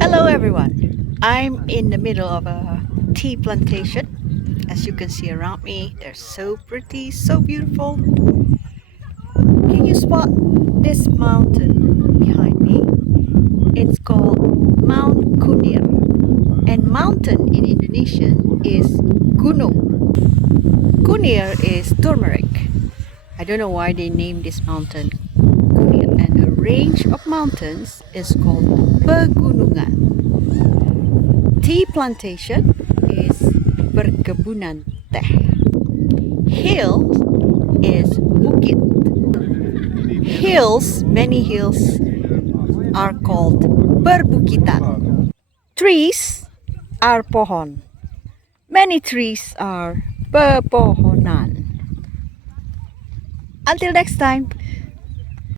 Hello everyone. I'm in the middle of a tea plantation. As you can see around me, they're so pretty, so beautiful. Can you spot this mountain behind me? It's called Mount Kunir. And mountain in Indonesian is gunung. Kunir is turmeric. I don't know why they named this mountain Kunir. And a range of mountains is called pegunungan. Tea plantation is perkebunan teh. Hill is bukit. Hills, many hills are called perbukitan. Trees are pohon. Many trees are pepohonan. Until next time.